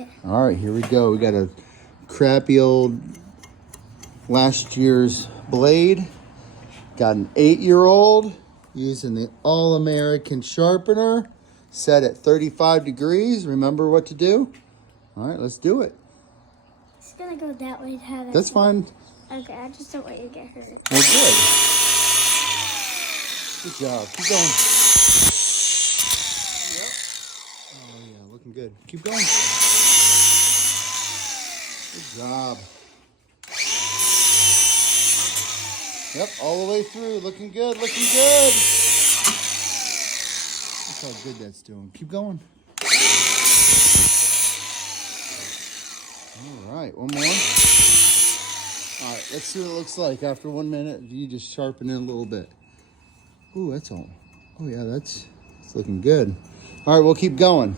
it. All right, here we go. We got a crappy old last year's blade. Got an 8-year-old using the American Sharpener, set at 35 degrees. Remember what to do? All right, let's do it. It's gonna go that way to have it. That's fine. Okay, I just don't want you to get hurt. Well, good. Good job. Keep going. Yep. Oh, yeah, looking good. Keep going. Good job. Yep, all the way through. Looking good, looking good. Look how good that's doing. Keep going. All right, one more. All right, let's see what it looks like after 1 minute. You just sharpen it a little bit. Ooh, that's all. Oh, yeah, that's looking good. All right, we'll keep going.